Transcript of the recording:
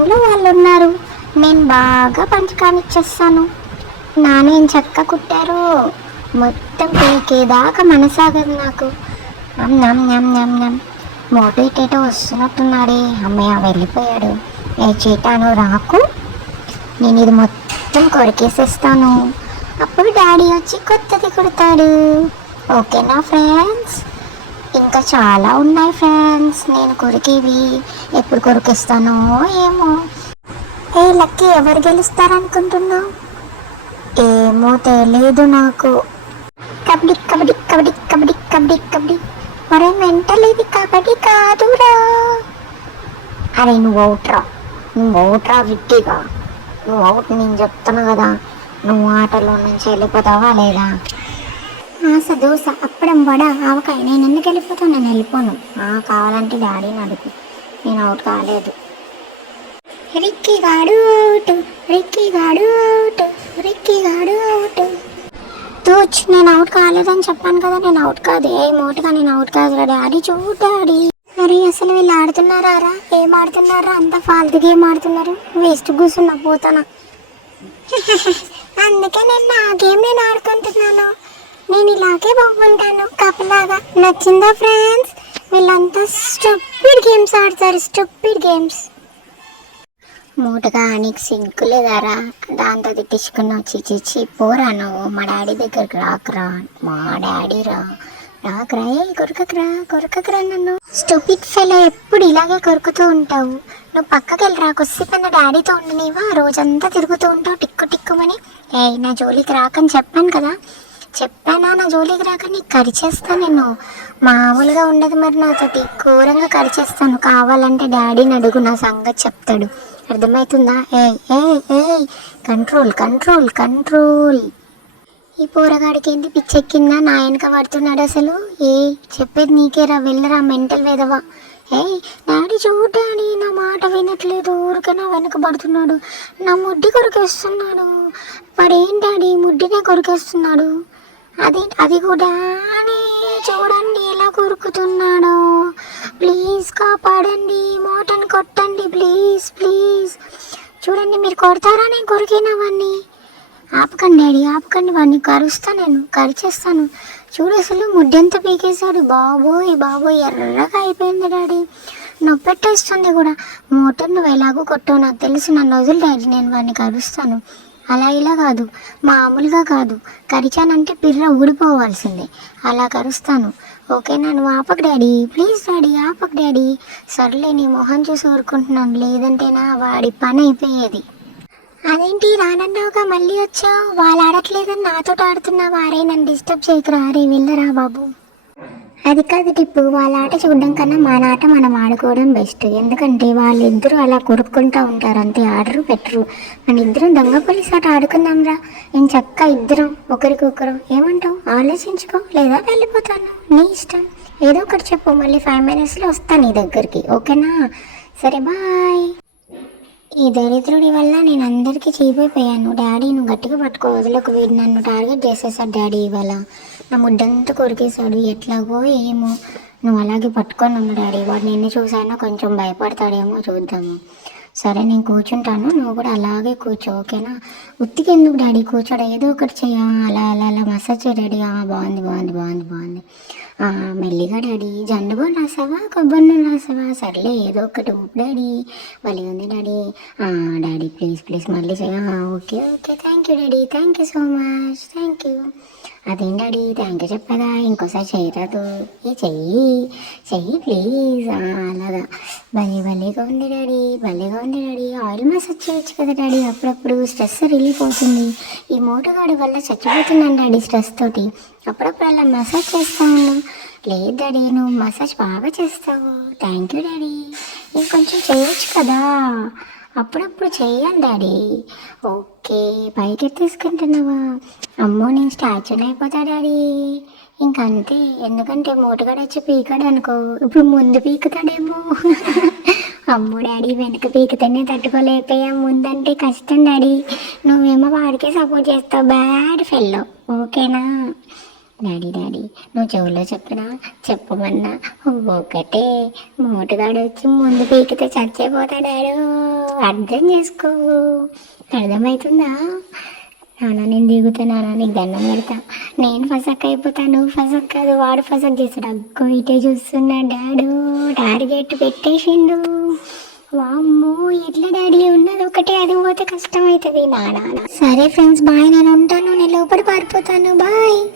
పనిలో వాళ్ళు ఉన్నారు నేను బాగా పంచకానిచ్చేస్తాను నానేం చక్క కుట్టారు. మొత్తం పీకేదాకా మనసాగదు నాకు. నమ్ నమ్ నమ్ నమ్ నమ్ మోటు ఇటేటో వస్తున్నట్టున్నాడే. అమ్మయ్య వెళ్ళిపోయాడు. ఏ చేటాను రాకు. నేను ఇది మొత్తం కొరికేసేస్తాను. అప్పుడు డాడీ వచ్చి కొత్తది కుడతాడు. ఓకేనా ఫ్రెండ్స్? ఇంకా చాలా ఉన్నాయి ఫ్రెండ్స్ నేను కొరికేవి ఎప్పుడు కొరికిస్తానో ఏమో. ఏ లక్కీ ఎవరు గెలుస్తారనుకుంటున్నావు? ఏమో తెలియదు నాకు. కబడ్డీ కబడ్డీ కబడ్డీ కబడ్డీ కబడ్డీ కబడ్డీ. మరే మెంటల్ ఇది కబడ్డీ కాదురా. అరే నువ్వు అవుట్రా నువ్వు అవుట్రా విట్టిగా. నువ్వు అవుట్ నేను చెప్తున్నా కదా. నువ్వు ఆటలో నుంచి వెళ్ళిపోతావా లేదా? ఆశ దోశ అప్పడం వడ ఆవకాయ. నేను ఎందుకు వెళ్ళిపోతాను నేను వెళ్ళిపోను. ఆ, కావాలంటే డాడీని అడుగు. నేను అవుట్ కాలేదు. రిక్కి గాడు అవుట్ రిక్కీ గాడు అవుట్ రిక్కి గాడు అవుట్. తూచ్ నేను అవుట్ కాలేదని చెప్పాను కదా నేను అవుట్ కాదు. ఏ మోటుగా నేను అవుట్ కాదు రా డాడీ. చూడు డాడీ. మరి అసలు వీళ్ళు ఆడుతున్నారా రా? ఏం ఆడుతున్నారా అంత ఫాల్తు గేమ్ ఆడుతున్నారు? వేస్ట్ కూర్చున్నా పోతానా. అందుకే నేను నా గేమ్ నేను ఆడుకుంటున్నాను. నేను ఇలాగే బాగుంటాను కపలాగా నచ్చిందా ఫ్రెండ్స్? వీళ్ళంతా స్టూపిడ్ గేమ్స్ ఆడతారు స్టూపిడ్ గేమ్స్. మూటగా నీకు సింకు లేదారా? దాంతో తిట్టించుకున్నావు. చిచి చి పోరా నువ్వు. మా డాడీ దగ్గరికి రాకరా. మా డాడీ రా. రాకరా. ఏ కొరకకురా కొరకకురా నన్ను. స్టూపిడ్ ఫెలో ఎప్పుడు ఇలాగే కొరుకుతూ ఉంటావు. నువ్వు పక్కకి వెళ్ళరా కొద్దిసేపు డాడీతో ఉండనివా రోజంతా తిరుగుతూ ఉంటావు టిక్కు టిక్కుమని. ఏ నా జోలికి రాకని చెప్పాను కదా. చెప్పానా నా జోలికి రాక నీకు కరిచేస్తాను నేను. మామూలుగా ఉండదు మరి నాతోటి. ఘోరంగా కరిచేస్తాను కావాలంటే డాడీని అడుగు నా సంగతి చెప్తాడు. అర్థమవుతుందా ఏ ఏ ఏ కంట్రోల్ కంట్రోల్ కంట్రోల్. ఈ పోరగాడికి ఏంటి పిచ్చెక్కిందా? నా వెనక పడుతున్నాడు అసలు. ఏ చెప్పేది నీకేరా? వెళ్ళరా మెంటల్ వేదవా ఏ డాడీ చూడు నా మాట వినట్లేదు. ఊరికే నా వెనక పడుతున్నాడు. నా ముడ్డి కొరికేస్తున్నాడు. వాడేం డాడీ? ముడ్డినే కొరికేస్తున్నాడు. అది అది కూడా చూడండి ఎలా కొరుకుతున్నాడో. ప్లీజ్ కాపాడండి మోటన్ కొట్టండి ప్లీజ్ ప్లీజ్. చూడండి మీరు కొడతారా నేను కొరికిన వాడిని ఆపకండి డాడీ ఆపకండి వాడిని కరుస్తా నేను కరిచేస్తాను. చూడు అసలు ముడ్డెంత పీకేశాడు. బాబోయ్ బాబోయ్ ఎర్రగా అయిపోయింది డాడీ. నొప్పెట్టేస్తుంది కూడా. మోటార్ నువ్వు ఎలాగో కొట్టావు నాకు తెలిసి. నన్ను వదిలి డాడీ నేను వాడిని కరుస్తాను. అలా ఇలా కాదు. మామూలుగా కాదు. కరిచానంటే పిర్ర ఊడిపోవాల్సిందే. అలా కరుస్తాను. ఓకే నన్ను ఆపకు డాడీ. ప్లీజ్ డాడీ ఆపకు డాడీ. సర్లే నీ మొహం చూసి ఊరుకుంటున్నాను. లేదంటేనా వాడి పని అయిపోయేది. అదేంటి రానన్నావుగా మళ్ళీ వచ్చావు? వాళ్ళు ఆడట్లేదని నాతో ఆడుతున్న వారే నన్ను డిస్టర్బ్ చేయకురా. అరే వెళ్ళరా బాబు. అది కాదు టిప్పు వాళ్ళ ఆట చూడడం కన్నా మన ఆట మనం ఆడుకోవడం బెస్ట్. ఎందుకంటే వాళ్ళిద్దరూ అలా కొరుక్కుంటూ ఉంటారు అంతే. ఆడరు పెట్టరు. మన ఇద్దరం దొంగ పోలీస్ ఆట ఆడుకుందాం రా నేను చక్క ఇద్దరం ఒకరికొకరు. ఏమంటావు? ఆలోచించుకో. లేదా వెళ్ళిపోతాను. నీ ఇష్టం. ఏదో ఒకటి చెప్పు మళ్ళీ ఫైవ్ మినిట్స్లో వస్తాను నీ దగ్గరికి. ఓకేనా? సరే బాయ్. ఈ దరిద్రుడి వల్ల నేను అందరికీ చీపోయిపోయాను డాడీ నువ్వు గట్టిగా పట్టుకో వదిలకు వీడు నన్ను టార్గెట్ చేసేసాడు డాడీ ఇవాళ. నా ముద్దంతా కొరికేశాడు. ఎట్లాగో ఏమో. నువ్వు అలాగే పట్టుకొని ఉన్న డాడీ. వాడు నిన్ను చూసానో కొంచెం భయపడతాడేమో చూద్దాము. సరే నేను కూర్చుంటాను. నువ్వు కూడా అలాగే కూర్చో ఓకేనా? ఉత్తికి ఎందుకు డాడీ కూర్చోడు? ఏదో ఒకటి చెయ్య అలా అలా అలా మసాజ్ చేయడాడీ బాగుంది బాగుంది బాగుంది బాగుంది. మెల్లిగా డాడీ జండుబోన్ రాసావా కొబ్బరి నూనె రాసావా? సర్లే ఏదో ఒకటి ఊపు డాడీ మళ్ళీ ఉంది డాడీ. డాడీ ప్లీజ్ ప్లీజ్ మళ్ళీ చేయమా okay okay thank you daddy thank you so much thank you. అదేం డాడీ థ్యాంక్ యూ చెప్పదా? ఇంకోసారి చేయరాదు ఏ చెయ్యి చెయ్యి ప్లీజ్. అలాగా. భలే భలేగా ఉంది డాడీ భలేగా ఉంది డాడీ. ఆయిల్ మసాజ్ చేయొచ్చు కదా డాడీ అప్పుడప్పుడు స్ట్రెస్ రిలీఫ్ అవుతుంది. ఈ మోటగాడి వల్ల చచ్చిపోతున్నాను డాడీ స్ట్రెస్ తోటి. అప్పుడప్పుడు అలా మసాజ్ చేస్తా ఉన్నాం. లేదు డాడీ నువ్వు మసాజ్ బాగా చేస్తావు. థ్యాంక్ యూ డాడీ ఇంకొంచెం చేయొచ్చు కదా. అప్పుడప్పుడు చేయాలి డాడీ. ఓకే పైకి తీసుకుంటున్నావా అమ్మో నేను స్టాచ్యూని అయిపోతా డాడీ. ఇంకంతే ఎందుకంటే మూటగాడు వచ్చి పీకాడు అనుకో ఇప్పుడు ముందు పీకుతాడేమో. అమ్మో డాడీ వెనక పీకితేనే తట్టుకోలేకపోయా. ముందంటే కష్టం డాడీ. నువ్వేమో వాడికే సపోర్ట్ చేస్తావు. Bad fellow. ఓకేనా? డాడీ డాడీ నువ్వు చెవులో చెప్పినా? చెప్పమన్నా? ఒకటే మూటగాడు వచ్చి ముందు పీకితే చచ్చిపోతాడాడు. అర్థం చేసుకో. అర్థమవుతుందా నాన్న నేను దిగుతా నాన్న నీకు దండం పెడతా. నేను ఫసక్ అయిపోతా నువ్వు ఫసక్ కాదు వాడు ఫసక్ చేస్తాడు. అగ్గో ఇటే చూస్తున్నా డాడు. టార్గెట్ పెట్టేసిండు. వామ్మో ఎట్లా డాడీ? ఉన్నది ఒకటే అది పోతే కష్టమవుతుంది నాన్న సరే ఫ్రెండ్స్ బాయ్ నేను ఉంటాను నేను లోపల పారిపోతాను. బాయ్.